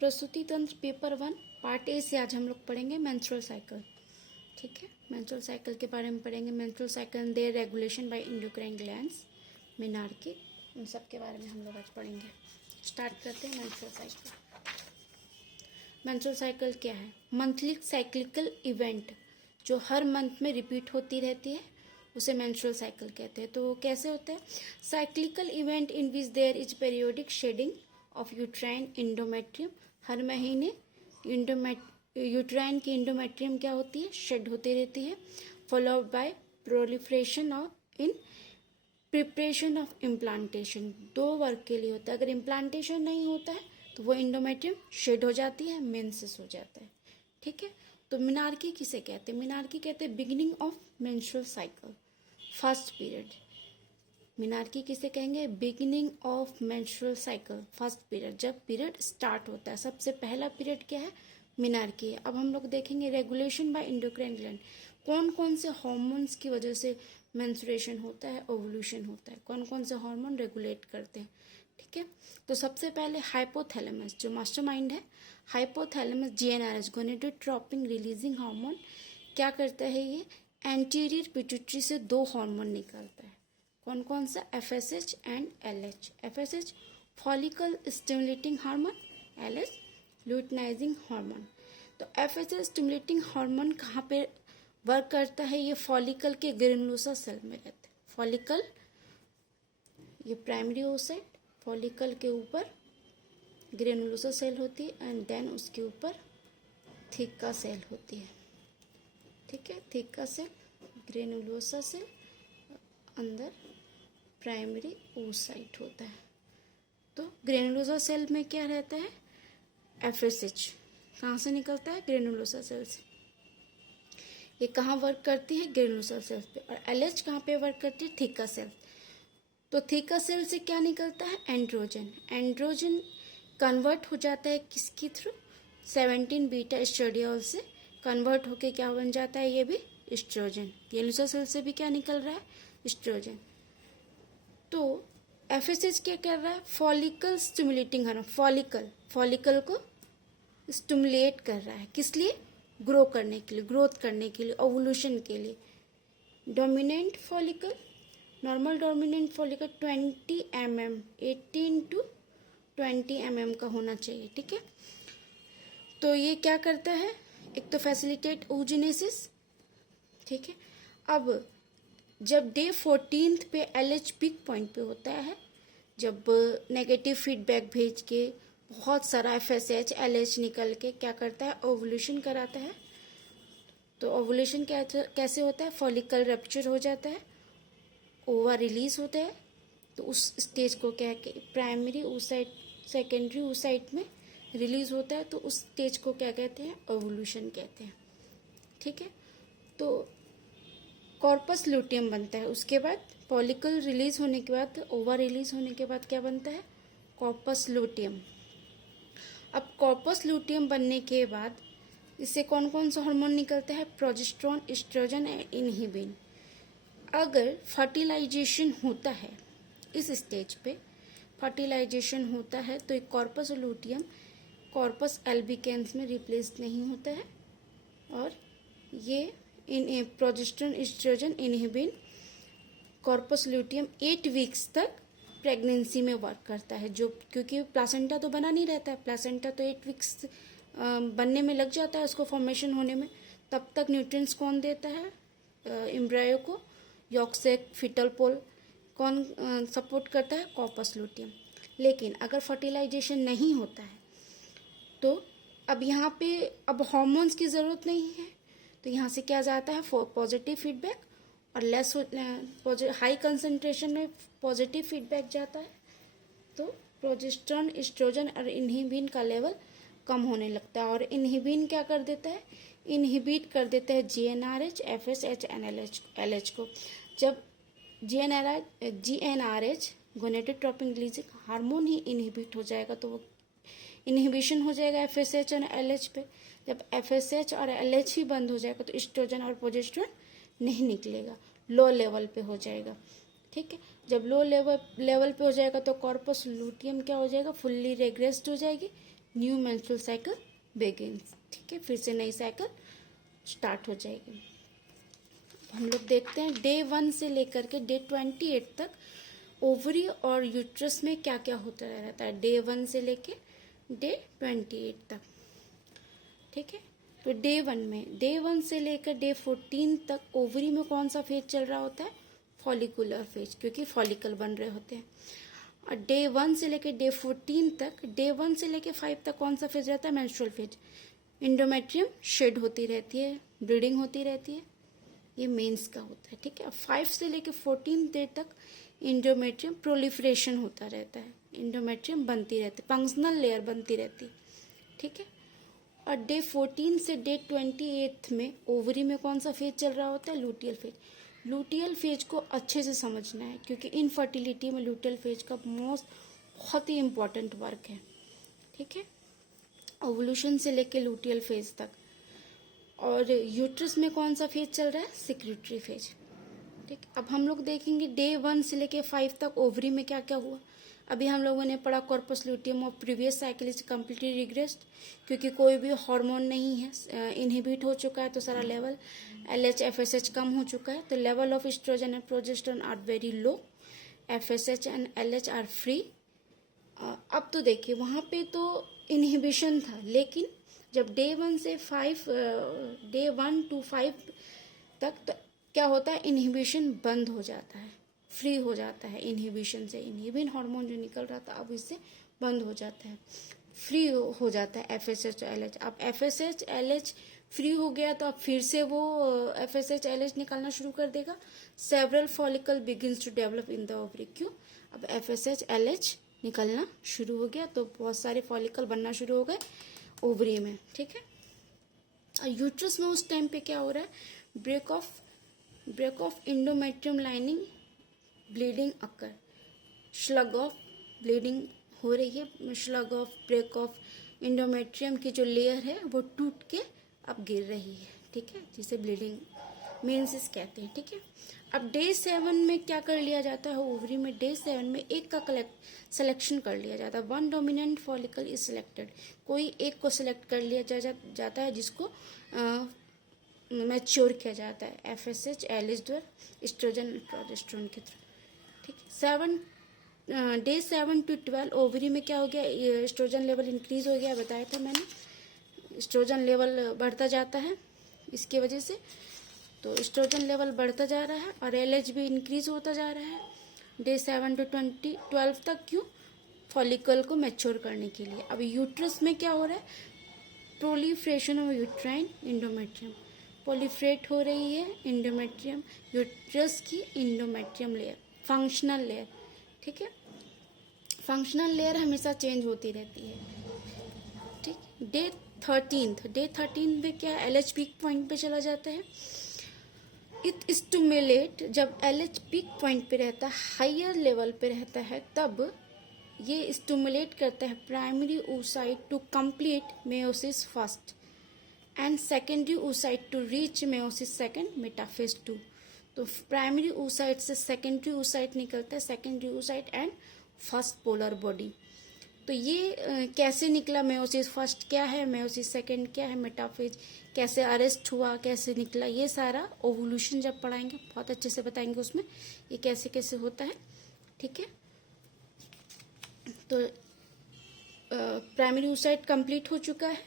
प्रसूति तंत्र paper 1 part A से आज हम लोग पढ़ेंगे मेंस्ट्रुअल साइकिल। ठीक है, मेंस्ट्रुअल साइकिल के बारे में पढ़ेंगे। Menstrual cycle their regulation by endocrine glands, menarche, उन सब के बारे में हम लोग आज पढ़ेंगे। स्टार्ट करते हैं मेंस्ट्रुअल साइकिल। मेंस्ट्रुअल साइकिल क्या है? मंथली साइक्लिकल इवेंट जो हर मंथ में रिपीट होती रहती है उसे मेंस्ट्रुअल साइकिल कहते हैं। तो कैसे होता है? Cyclical event in which there is periodic shedding of uterine endometrium. हर महीने यूट्राइन की इंडोमेट्रियम क्या होती है? शेड होती रहती है। Followed by proliferation of in preparation of implantation. 2 work के लिए होता है। अगर इम्प्लांटेशन नहीं होता है तो वो इंडोमेट्रियम शेड हो जाती है, मेंसेस हो जाता है। ठीक है, तो मेनार्की किसे कहते हैं? मेनार्की कहते हैं beginning of menstrual cycle, first period. Menarche किसे कहेंगे? Beginning of menstrual cycle, first period, जब पीरियड स्टार्ट होता है। सबसे पहला पीरियड क्या है? मेनार्की है। अब हम लोग देखेंगे रेगुलेशन बाय एंडोक्राइन ग्लैंड। कौन कौन से हार्मोन्स की वजह से मेंस्ट्रुएशन होता है, ओवुलेशन होता है, कौन कौन से हार्मोन रेगुलेट करते हैं। ठीक है, तो सबसे पहले हाइपोथैलेमस जो मास्टरमाइंड है, hypothalamus GnRH gonadotropin releasing hormone क्या करता है? ये एंटीरियर पिट्यूटरी से 2 हार्मोन निकालता है। कौन कौन सा? FSH and LH. FSH follicle stimulating hormone, LH luteinizing hormone. तो एफएसएच स्टिमुलेटिंग हार्मोन कहाँ पे वर्क करता है? ये फॉलिकल के ग्रेनुलोसा सेल में रहता है। फॉलिकल, ये प्राइमरी ओसाइट, फॉलिकल के ऊपर ग्रेनुलोसा सेल होती है एंड देन उसके ऊपर थिका सेल होती है। ठीक है, थिका सेल, ग्रेनुलोसा सेल, अंदर प्राइमरी ओसाइट होता है। तो ग्रेनुलोसा सेल में क्या रहता है? एफएसएच कहाँ से निकलता है? ग्रेनुलोसा सेल से। ये कहाँ वर्क करती है? ग्रेनुलोसा सेल पे। और एलएच कहाँ पे वर्क करती है? थिका सेल। तो थिका सेल से क्या निकलता है? एंड्रोजन। एंड्रोजन कन्वर्ट हो जाता है किसके थ्रू? 17 बीटा एस्ट्रेडियोल से कन्वर्ट होके क्या बन जाता है? ये भी एस्ट्रोजन। ग्रेनुलोसा सेल से भी क्या निकल रहा है? एस्ट्रोजन। तो एफएसएच क्या कर रहा है? फॉलिकल स्टिमुलेटिंग हार्मोन, फॉलिकल को स्टिमुलेट कर रहा है। किस लिए? ग्रो करने के लिए, ग्रोथ करने के लिए, ओवुलेशन के लिए। Dominant follicle, normal dominant follicle 20 mm, 18 to 20 mm का होना चाहिए। ठीक है, तो ये क्या करता है? एक तो फैसिलिटेट oogenesis। ठीक है, अब जब डे 14 पे एलएच पीक पॉइंट पे होता है, जब नेगेटिव फीडबैक भेज के बहुत सारा एफएसएच एलएच निकल के क्या करता है? ओवुलेशन कराता है। तो ओवुलेशन कैसे होता है? फॉलिकल रप्चर हो जाता है, ओवा रिलीज होता है। तो उस स्टेज को क्या है? प्राइमरी oocyte, सेकेंडरी oocyte में रिलीज होता है। तो उस स्टेज को क्या कहते हैं? ओवुलेशन कहते हैं। ठीक है, तो कॉर्पस लूटियम बनता है। उसके बाद फॉलिकल रिलीज होने के बाद, ओवा रिलीज होने के बाद क्या बनता है? Corpus luteum. अब कॉर्पस लूटियम बनने के बाद इससे कौन कौन सा हार्मोन निकलता है? Progesterone, estrogen and inhibin. अगर फर्टिलाइजेशन होता है, इस स्टेज पे फर्टिलाइजेशन होता है, तो एक कॉर्पस लूटियम कॉर्पस एल्बिकेंस में रिप्लेस नहीं होता है और ये इन progesterone, estrogen, inhibin, corpus luteum 8 weeks तक प्रेगनेंसी में वर्क करता है। जो क्योंकि प्लासेंटा तो बना नहीं रहता है, प्लासेंटा तो 8 वीक्स बनने में लग जाता है, उसको फॉर्मेशन होने में। तब तक न्यूट्रिएंट्स कौन देता है एम्ब्रायो को? यॉक सेक, फीटल पोल कौन सपोर्ट करता है? Corpus luteum. लेकिन अगर फर्टिलाइजेशन नहीं होता है तो अब यहाँ पे अब हार्मोन्स की ज़रूरत नहीं है, तो यहाँ से क्या जाता है? पॉजिटिव फीडबैक, और लेस हाई कंसंट्रेशन में पॉजिटिव फीडबैक जाता है। तो प्रोजेस्टेरोन, एस्ट्रोजन और इनहिबिन का लेवल कम होने लगता है। और इनहिबिन क्या कर देता है? इनहिबिट कर देता है जीएनआरएच, एफएसएच एंड एलएच को। जब जीएनआरएच गोनेडोट्रोपिन रिलीजिंग हार्मोन ही इनहिबिट हो जाएगा तो वो इनहिबिशन हो जाएगा एफएसएच और एलएच पे। जब एफएसएच और एलएच ही बंद हो जाएगा तो एस्ट्रोजन और प्रोजेस्टेरोन नहीं निकलेगा, लो लेवल पे हो जाएगा। ठीक है, जब लो लेवल पे हो जाएगा तो कॉर्पस लूटियम क्या हो जाएगा? फुल्ली रेग्रेस्ड हो जाएगी, न्यू मेंस्ट्रुअल साइकिल बिगिंस। ठीक है, फिर से नई साइकिल स्टार्ट हो जाएगी। हम लोग देखते हैं डे 1 से लेकर के डे 28 तक ओवरी और यूट्रस में क्या क्या होता रहता है, डे 1 से लेके डे 28 तक। ठीक है, तो डे 1 से लेकर डे 14 तक ओवरी में कौन सा फेज चल रहा होता है, फॉलिकुलर फेज, क्योंकि फॉलिकल बन रहे होते हैं। और डे 1 से लेकर डे 14 तक, डे 1 से लेकर 5 तक कौन सा फेज रहता है, मेंस्ट्रुअल फेज। इंडोमेट्रियम शेड होती रहती है, ब्लीडिंग होती रहती है, ये मेंस का होता है। ठीक है, 5 से लेकर 14 डे तक इंडोमेट्रियम प्रोलिफरेशन होता रहता है, इंडोमेट्रियम बनती रहती है, फंक्शनल लेयर बनती रहती है। ठीक है, और डे 14 से डे 28 में ओवरी में कौन सा फेज चल रहा होता है, लूटियल फेज। लूटियल फेज को अच्छे से समझना है, क्योंकि इनफर्टिलिटी में लूटियल फेज का बहुत ही इम्पोर्टेंट वर्क है। ठीक है, ओवुलेशन से लेके लूटियल फेज तक। और यूट्रस में कौन सा फेज चल रहा है, सिक्रेटरी फेज। ठीक, अब हम लोग देखेंगे डे 1 से लेके 5 तक ओवरी में क्या क्या हुआ। अभी हम लोगों ने पढ़ा कॉर्पस ल्यूटियम और previous cycle is completely regressed, क्योंकि कोई भी हार्मोन नहीं है, इनहिबिट हो चुका है, तो सारा लेवल LH FSH कम हो चुका है, तो level of estrogen and progesterone are very low, FSH and LH are free. अब तो देखिए वहाँ पे तो इनहिबिशन था, लेकिन जब डे 1 से 5 डे 1 to 5 तक तो क्या होता है, इनहिबिशन बंद हो जाता है, फ्री हो जाता है इनहिबिशन से। इनहिबिन हार्मोन जो निकल रहा था अब इससे बंद हो जाता है, फ्री हो जाता है FSH LH। अब FSH LH फ्री हो गया तो अब फिर से वो FSH LH निकलना शुरू कर देगा। Several follicle begins to develop in the ovary. क्यों, अब FSH LH निकलना शुरू हो गया तो बहुत सारे फॉलिकल बनना शुरू हो गए ओवरी में। ठीक है, और यूट्रस में उस टाइम पे क्या हो रहा है, break of endometrium lining, bleeding occur, slough of bleeding हो रही है, slough of break of endometrium की जो लेयर है वो टूट के अब गिर रही है। ठीक है, जिसे ब्लीडिंग मेंसेस कहते हैं। ठीक है, अब डे 7 में क्या कर लिया जाता है, ओवरी में डे 7 में एक का सिलेक्शन कर लिया जाता है। 1 डोमिनेंट फॉलिकल इज सिलेक्टेड, कोई एक को सिलेक्ट कर लिया जाता है जिसको मैच्योर किया जाता है FSH LH द्वारा, एस्ट्रोजन प्रोजेस्टेरोन के थ्रू। ठीक है, डे 7 to 12 ओवरी में क्या हो गया, एस्ट्रोजन लेवल इंक्रीज हो गया, बताया था मैंने, एस्ट्रोजन लेवल बढ़ता जाता है इसकी वजह से, तो एस्ट्रोजन लेवल बढ़ता जा रहा है और LH भी इंक्रीज होता जा रहा है डे 7 to 12 तक। क्यों, फॉलिकल को मैच्योर करने के लिए। अब यूट्रस में क्या हो रहा है, proliferation of uterine endometrium, proliferate हो रही है इंडोमेट्रियम, यूट्रस की इंडोमेट्रियम लेयर, फंक्शनल लेयर। ठीक है, फंक्शनल लेयर हमेशा चेंज होती रहती है। ठीक, डे 13 में क्या, LH पीक पॉइंट पे चला जाता है। इट स्टिमुलेट, जब LH पीक पॉइंट पे रहता है, हायर लेवल पे रहता है, तब ये स्टिमुलेट करता है primary oocyte to complete meiosis first and secondary oocyte to reach meiosis second metaphase 2। तो प्राइमरी oocyte से सेकेंडरी oocyte निकलता है, secondary oocyte and first polar body. तो ये कैसे निकला, मेयोसिस फर्स्ट क्या है, मेयोसिस सेकेंड क्या है, मेटाफेज कैसे अरेस्ट हुआ, कैसे निकला, ये सारा ओवुलेशन जब पढ़ाएंगे बहुत अच्छे से बताएंगे उसमें ये कैसे कैसे होता है। ठीक है, तो प्राइमरी oocyte कंप्लीट हो चुका है,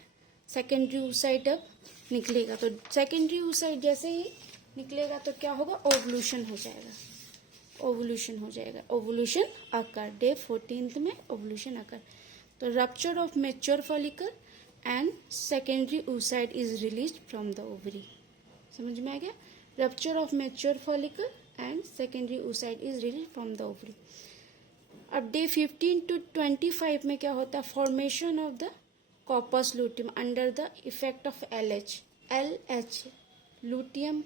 सेकेंडरी oocyte अब निकलेगा। तो सेकेंडरी oocyte जैसे ही निकलेगा तो क्या होगा, ओवुलेशन हो जाएगा, ओवुलेशन हो जाएगा, ओवुलेशन अकर, डे 14 में ओवुलेशन अकर। तो rupture of mature follicle and secondary oocyte is released from the ovary. समझ में आ गया, rupture of mature follicle and secondary oocyte is released from the ovary. अब डे 15 to 25 में क्या होता है, formation of the corpus luteum under the effect of LH luteum,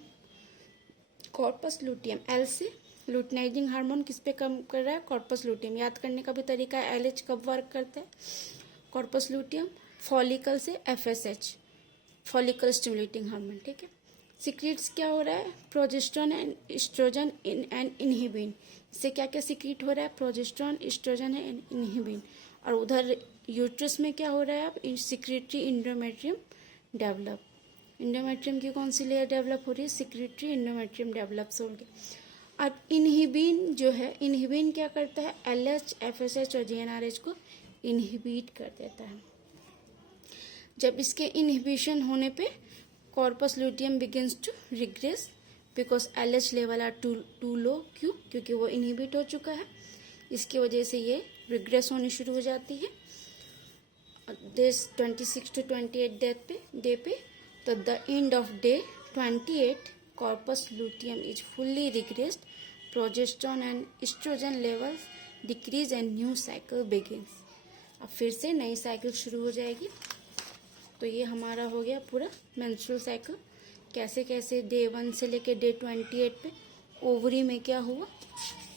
corpus luteum, L से लूटिनाइजिंग hormone किस पे कम कर रहा है, कॉर्पस लूटियम। याद करने का भी तरीका है, LH कब वर्क करता है, कॉर्पस लूटियम, फॉलिकल से FSH, फॉलिकल स्टिमुलेटिंग हार्मोन। ठीक है, सिक्रीट्स क्या हो रहा है, progesterone and estrogen and inhibin. इससे क्या क्या सिक्रीट हो रहा है, प्रोजेस्टेरोन, एस्ट्रोजन एंड इनहिबिन। और उधर यूट्रस में क्या हो रहा है, अब सिक्रेटरी इंडोमेट्रियम डेवलप, इंडोमेट्रियम की कौन सी लेयर डेवलप हो रही है, सिक्रेटरी इंडोमेट्रियम डेवलप्स हो गया। अब इनहिबिन जो है, इनहिबिन क्या करता है, LH, FSH और GnRH को इनहिबिट कर देता है। जब इसके इनहिबिशन होने पे corpus luteum begins to regress because LH level are too low, क्यों, क्योंकि वो इनहिबिट हो चुका है, इसकी वजह से ये रिग्रेस होनी शुरू हो जाती है दिस 26 to 28 डे पे। तो the end of day 28 corpus luteum is fully regressed, progesterone and estrogen levels decrease and new cycle begins. अब फिर से नई साइकिल शुरू हो जाएगी। तो ये हमारा हो गया पूरा मेंस्ट्रुअल साइकिल, कैसे कैसे डे 1 से लेके डे 28 पे ओवरी में क्या हुआ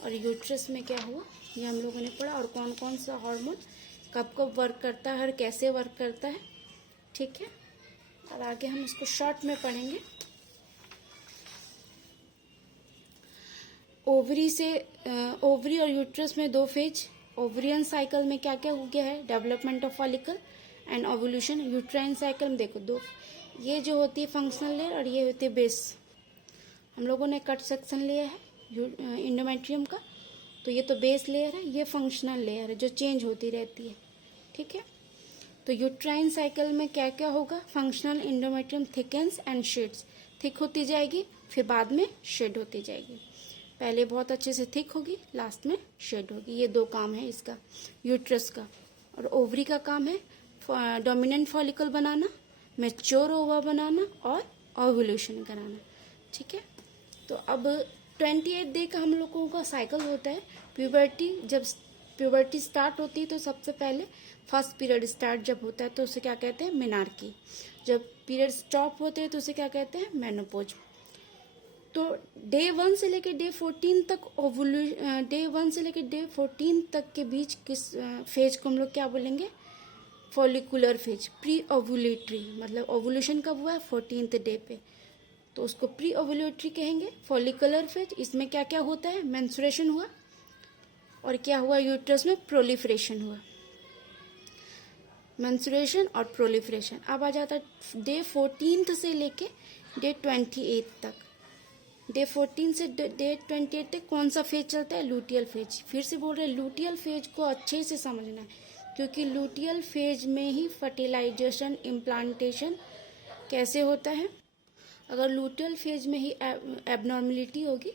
और यूट्रस में क्या हुआ, ये हम लोगों ने पढ़ा, और कौन कौन सा हार्मोन कब कब वर्क करता है और कैसे वर्क करता है। ठीक है, और आगे हम इसको शॉर्ट में पढ़ेंगे। ओवरी और यूट्रस में 2 फेज, ओवरियन साइकिल में क्या क्या हो गया है, development of follicle and ovulation. Uterine cycle में देखो 2, ये जो होती है फंक्शनल लेयर और ये होती है बेस। हम लोगों ने कट सेक्शन लिया है इंडोमेट्रियम का, तो ये तो बेस लेयर है, ये फंक्शनल लेयर है जो चेंज होती रहती है। ठीक है, तो यूट्राइन साइकिल में क्या क्या होगा, functional endometrium thickens and shades, thick होती जाएगी फिर बाद में शेड होती जाएगी, पहले बहुत अच्छे से थिक होगी लास्ट में शेड होगी। ये 2 काम है इसका यूट्रस का। और ओवरी का काम है डोमिनेंट फॉलिकल बनाना, मैच्योर ओवा बनाना और ओवुलेशन कराना। ठीक है, तो अब 28 डे का हम लोगों का साइकिल होता है। प्यूबर्टी, जब प्यूबर्टी स्टार्ट होती है तो सबसे पहले फर्स्ट पीरियड स्टार्ट जब होता है तो उसे क्या कहते हैं, मेनार्की। जब पीरियड स्टॉप होते हैं तो उसे क्या कहते हैं, मेनोपॉज। तो डे 1 से लेकर डे 14 तक डे 1 से लेकर डे 14 तक के बीच किस फेज को हम लोग क्या बोलेंगे, फॉलिकुलर फेज, प्री ओवुलेटरी। मतलब ओवुलेशन कब हुआ है, 14th डे पे, तो उसको प्री ओवुलेटरी कहेंगे। फॉलिकुलर फेज, इसमें क्या क्या होता है, मेंस्ट्रुएशन हुआ और क्या हुआ, यूट्रस में प्रोलिफरेशन हुआ, मेंस्ट्रुएशन और प्रोलिफरेशन। अब आ जाता है डे 14th से लेके डे 28 तक। डे 14 से डे 28 तक कौन सा फेज चलता है, लुटियल फेज। फिर से बोल रहे हैं लुटियल फेज को अच्छे से समझना है, क्योंकि लुटियल फेज में ही फर्टिलाइजेशन, इम्प्लांटेशन कैसे होता है। अगर लुटियल फेज में ही एबनॉर्मलिटी होगी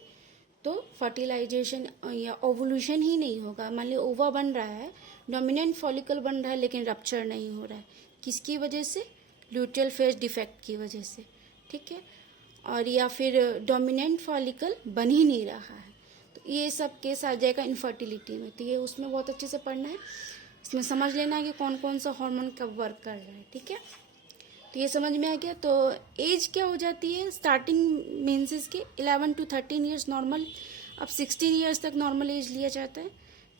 तो फर्टिलाइजेशन या ओवुलेशन ही नहीं होगा। मान लीजिए ओवा बन रहा है, डोमिनेंट फॉलिकल बन रहा है लेकिन रप्चर नहीं हो रहा है, किसकी वजह से, लुटियल फेज डिफेक्ट की वजह से। ठीक है, और या फिर डोमिनेंट फॉलिकल बन ही नहीं रहा है, तो ये सब केस आ जाएगा इनफर्टिलिटी में। तो ये उसमें बहुत अच्छे से पढ़ना है, इसमें समझ लेना है कि कौन कौन सा हार्मोन कब वर्क कर रहा है। ठीक है, तो ये समझ में आ गया। तो एज क्या हो जाती है, स्टार्टिंग मेंसेस के 11 to 13 ईयर्स नॉर्मल, अब 16 ईयर्स तक नॉर्मल एज लिया जाता है।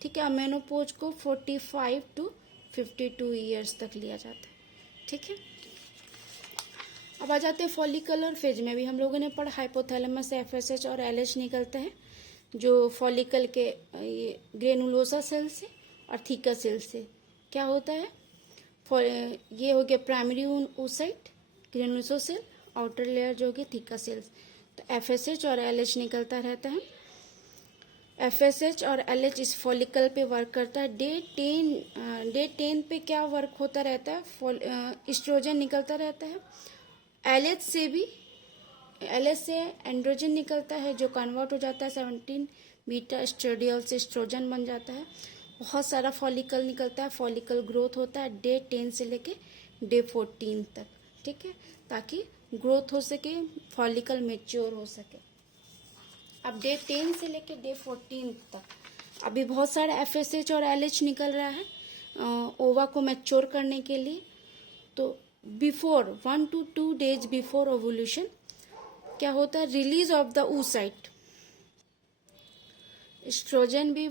ठीक है, मेनोपॉज को 45 to 52 ईयर्स तक लिया जाता है। ठीक है, अब आ जाते हैं फॉलिकुलर फेज में भी हम लोगों ने पढ़ा, हाइपोथैलेमस से FSH और LH निकलता है, जो फॉलिकल के ये ग्रेनुलोसा सेल से और थीका सेल से क्या होता है, ये हो गया primary oocyte granulosa cell, outer layer जो होगी थीका सेल्स। तो FSH और LH निकलता रहता है। FSH और LH इस फॉलिकल पे वर्क करता है। डे 10 पे क्या वर्क होता रहता है, एस्ट्रोजन निकलता रहता है। LH से एंड्रोजन निकलता है जो कन्वर्ट हो जाता है 17 बीटा एस्ट्रोडियल से एस्ट्रोजन बन जाता है। बहुत सारा फॉलिकल निकलता है, फॉलिकल ग्रोथ होता है डे 10 से लेके डे 14 तक। ठीक है, ताकि ग्रोथ हो सके, फॉलिकल मेच्योर हो सके। अब डे 10 से लेके डे 14 तक अभी बहुत सारा FSH और LH निकल रहा है ओवा को मैच्योर करने के लिए। तो before 1 to 2 days before ovulation क्या होता है, release of the oocyte, estrogen भी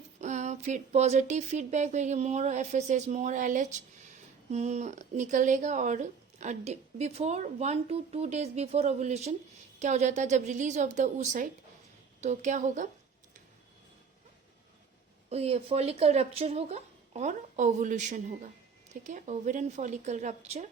पॉजिटिव फीडबैक देगी, मोर FSH मोर LH निकलेगा। और before 1 to 2 days before ovulation क्या हो जाता है, जब रिलीज ऑफ द oocyte तो क्या होगा, ये फॉलिकल रप्चर होगा और ओवुलेशन होगा। ठीक है, ovarian follicle rupture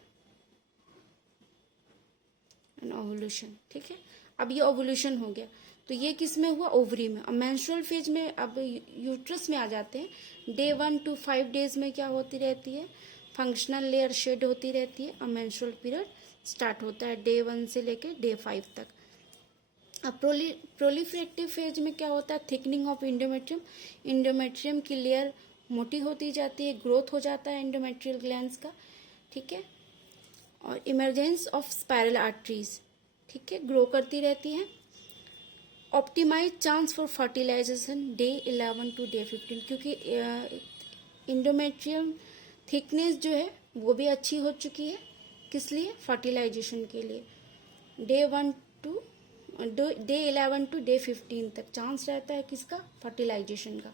and ovulation. ठीक है, अब ये ओवुलेशन हो गया, तो ये किस में हुआ, ओवरी में। अब मेंस्ट्रुअल फेज में अब यूट्रस में आ जाते हैं। डे 1 to 5 डेज में क्या होती रहती है, फंक्शनल लेयर शेड होती रहती है। अब मेंस्ट्रुअल पीरियड स्टार्ट होता है डे 1 से लेके डे 5 तक। अब प्रोलिफरेटिव फेज में क्या होता है, थिकनिंग ऑफ इंडोमेट्रियम। इंडोमेट्रियम की लेयर मोटी होती जाती है, ग्रोथ हो जाता है इंडोमेट्रियल ग्लैंड्स का। ठीक है, और इमरजेंस ऑफ स्पाइरल आर्टरीज, ठीक है, ग्रो करती रहती हैं। Optimise chance for fertilisation day 11 to day 15, क्योंकि इंडोमेट्रियम थिकनेस जो है वो भी अच्छी हो चुकी है, किस लिए, फर्टिलाइजेशन के लिए। डे 11 to डे 15 तक चांस रहता है किसका, फर्टिलाइजेशन का।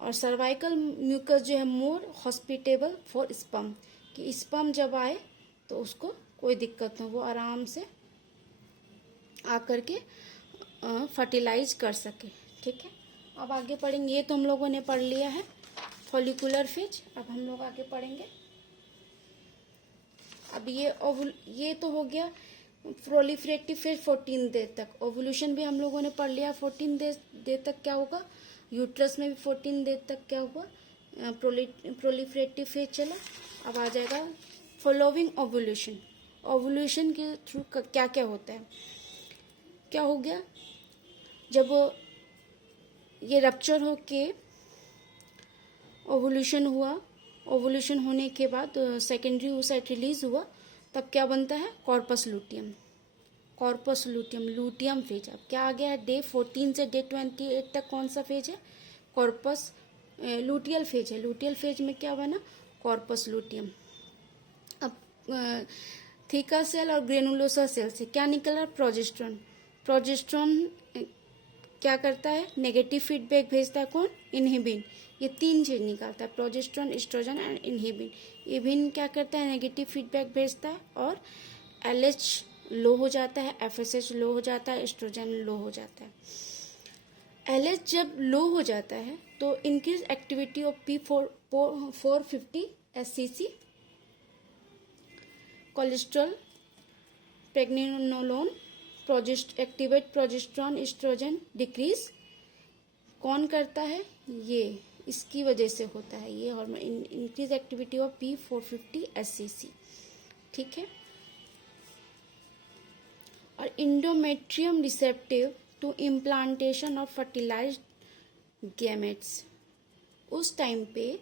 और सर्वाइकल म्यूकस जो है मोर हॉस्पिटेबल फॉर स्पर्म, कि स्पर्म जब आए तो उसको कोई दिक्कत ना हो, वो आराम से आकर के फर्टिलाइज कर सके। ठीक है, अब आगे पढ़ेंगे, ये तो हम लोगों ने पढ़ लिया है फॉलिकुलर फेज। अब हम लोग आगे पढ़ेंगे, अब ये तो हो गया प्रोलिफरेटिव फेज 14 डे तक। ओवुलेशन भी हम लोगों ने पढ़ लिया, 14 डे तक क्या होगा, यूट्रस में भी 14 डे तक क्या हुआ, प्रोलिफरेटिव फेज चला। अब आ जाएगा फॉलोइंग ओवुलेशन। ओवुलेशन के थ्रू क्या क्या होता है, क्या हो गया, जब ये रप्चर होके ओवुलेशन हुआ, ओवुलेशन होने के बाद सेकेंडरी oocyte रिलीज हुआ, तब क्या बनता है, corpus luteum. Corpus luteum, luteum phase. अब क्या आ गया है, डे 14 से डे 28 तक कौन सा फेज है, कॉर्पस लूटियल फेज है। लूटियल फेज में क्या बना, कॉर्पस लूटियम। अब थीका सेल और ग्रेनुलोसा सेल से क्या निकला, प्रोजेस्टेरॉन। प्रोजेस्टेरॉन क्या करता है, नेगेटिव फीडबैक भेजता है, कौन, इनहिबिन। ये 3 चीज निकालता है, progesterone, estrogen and inhibin. Inhibin क्या करता है, नेगेटिव फीडबैक भेजता है, और LH लो हो जाता है, FSH लो हो जाता है, एस्ट्रोजन लो हो जाता है। LH जब लो हो जाता है तो increase activity of P450 SCC, cholesterol, pregnenolone, activate progesterone, estrogen decrease. कौन करता है, ये इसकी वजह से होता है ये hormone, increase activity of P450 SCC। ठीक है, और endometrium receptive to implantation of fertilised gametes. उस टाइम पे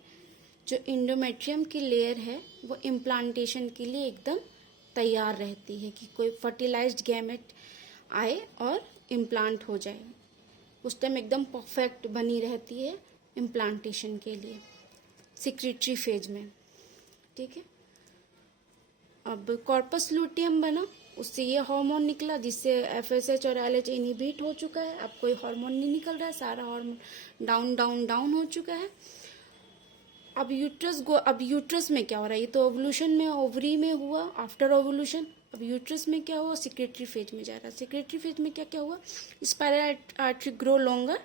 जो इंडोमेट्रियम की लेयर है वो इम्प्लांटेशन के लिए एकदम तैयार रहती है, कि कोई फर्टिलाइज्ड गैमेट आए और इम्प्लांट हो जाए। उस टाइम एकदम परफेक्ट बनी रहती है इम्प्लांटेशन के लिए, सिक्रेटरी फेज में। ठीक है, अब कॉर्पस लूटियम बना, उससे ये हार्मोन निकला जिससे FSH और LH इनहिबिट हो चुका है। अब कोई हार्मोन नहीं निकल रहा है, सारा हार्मोन डाउन डाउन डाउन हो चुका है। अब यूट्रस में क्या हो रहा है, ये तो ओवुलेशन में, ओवरी में हुआ, आफ्टर ओवुलेशन। अब यूट्रस में क्या हुआ, सेक्रेटरी फेज में जा रहा है। सेक्रेटरी फेज में क्या क्या हुआ, spiral artery grow longer,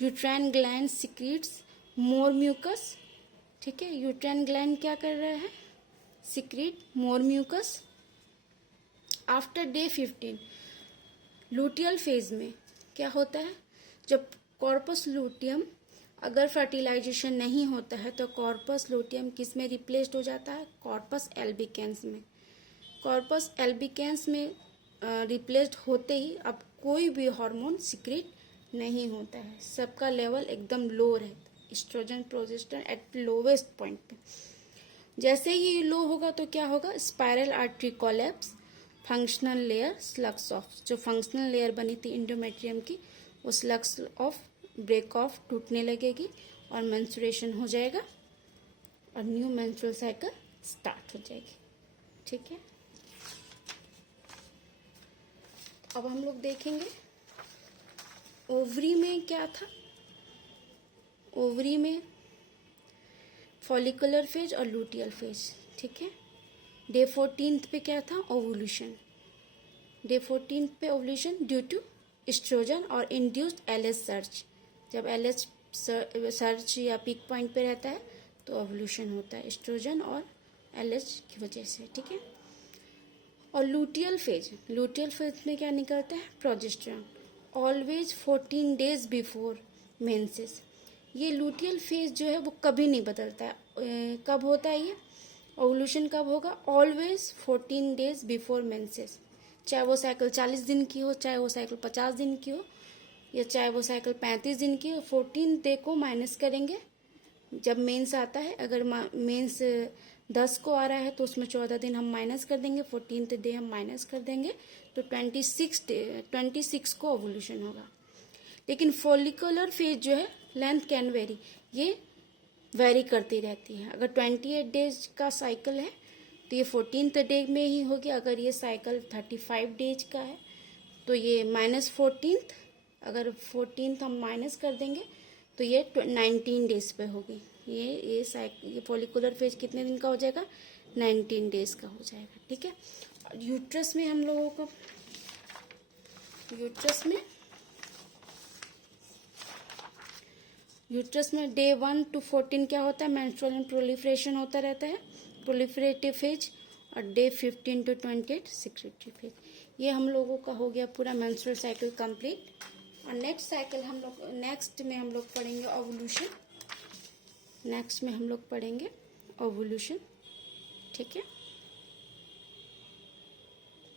uterine gland secretes more mucus. ठीक है, यूट्राइन ग्लैंड क्या कर रहा है, secrete more mucus. After day 15 luteal phase में क्या होता है, जब कॉर्पस लूटियम अगर फर्टिलाइजेशन नहीं होता है तो कॉर्पस लूटियम किस में रिप्लेस्ड हो जाता है, कॉर्पस एल्बिकेंस में। कॉर्पस एल्बिकेंस में रिप्लेस्ड होते ही अब कोई भी हार्मोन सिक्रेट नहीं होता है, सबका लेवल एकदम लो रहता है, estrogen progesterone at lowest point पे। जैसे ही लो होगा तो क्या होगा, spiral artery collapse, functional layer sloughs off, जो फंक्शनल लेयर बनी थी इंडोमेट्रियम की वो स्लग्स ऑफ ब्रेक ऑफ, टूटने लगेगी और मेंस्ट्रुएशन हो जाएगा और न्यू मेंस्ट्रुअल साइकिल स्टार्ट हो जाएगी। ठीक है, अब हम लोग देखेंगे ओवरी में क्या था। ओवरी में फॉलिकुलर फेज और लूटियल फेज। ठीक है, डे 14 पे क्या था, ओवुलेशन। डे 14 पे ओवुलेशन ड्यू टू एस्ट्रोजन और इंड्यूस्ड LH सर्च। जब LH सर्च या पीक पॉइंट पे रहता है तो ओवुलेशन होता है एस्ट्रोजन और LH की वजह से, ठीक है। और लूटियल फेज में क्या निकलता है, progesterone, always 14 days before menses. ये लूटियल फेज जो है वो कभी नहीं बदलता है। कब होता है ये ओवुलेशन, कब होगा, ऑलवेज 14 डेज बिफोर मेंसेस। चाहे वो साइकिल 40 दिन की हो, चाहे वो साइकिल 50 दिन की हो, या चाहे वो साइकिल 35 दिन की हो, 14 डे को माइनस करेंगे जब मेंस आता है। अगर मेंस 10 को आ रहा है तो उसमें 14 दिन हम माइनस कर देंगे, 14th डे हम माइनस कर देंगे, तो 26 को ओवुलेशन होगा। लेकिन फॉलिकुलर फेज जो है लेंथ कैन वेरी, ये वेरी करती रहती है। अगर 28 डेज का साइकिल है तो ये 14th डे में ही होगी। अगर ये साइकिल 35 डेज का है तो ये -14th, अगर 14th हम माइनस कर देंगे तो ये 19 डेज पे होगी। ये फॉलिकुलर फेज कितने दिन का हो जाएगा, 19 डेज का हो जाएगा, ठीक है। यूट्रस में हम लोगों को यूट्रस में डे 1 to 14 क्या होता है, मेंस्ट्रुअल एंड प्रोलिफरेशन होता रहता है, प्रोलिफरेटिव फेज। और डे 15 to 28 सेक्रेटरी फेज। ये हम लोगों का हो गया पूरा मेंस्ट्रुअल साइकिल कंप्लीट। और नेक्स्ट में हम लोग पढ़ेंगे ओवुलेशन, ठीक है।